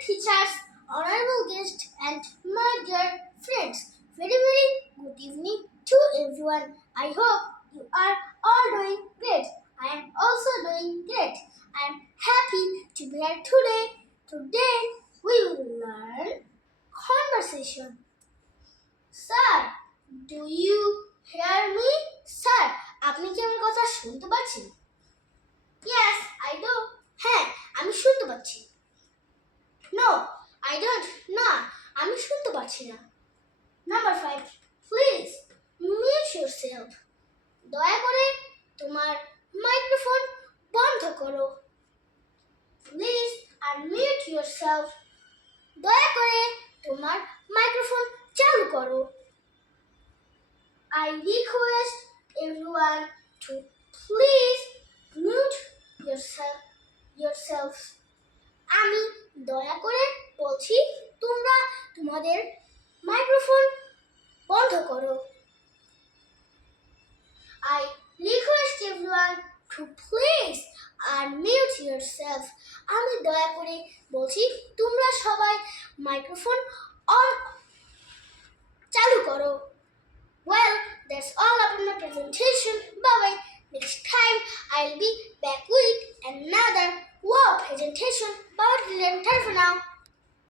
teachers, honorable guests, and my dear friends. Very good evening to everyone. I hope you are all doing great. I am also doing great. I am happy to be here today. Today we will learn conversation. Sir, do you hear me? Sir, আপনি কি আমার কথা শুনতে পাচ্ছেন? Yes, I do. হ্যাঁ, আমি শুনতে পাচ্ছি। No, I don't. না, আমি শুনতে পাচ্ছি না। Number 5. Please mute yourself. দয়া করে তোমার মাইক্রোফোন বন্ধ করো। Please unmute yourself. দয়া করে তোমার মাইক্রোফোন চালু করো। I request everyone to please mute yourselves. আমি দয়া করে বলছি তোমরা তোমাদের মাইক্রোফোন বন্ধ করো। I request everyone to please unmute yourself. আমি দয়া করে বলছি তোমরা সবাই মাইক্রোফোন অন চালু করো। Well, that's all about my presentation. Bye-bye. Next time I'll be back with another wow presentation. Bye-bye. Time for now.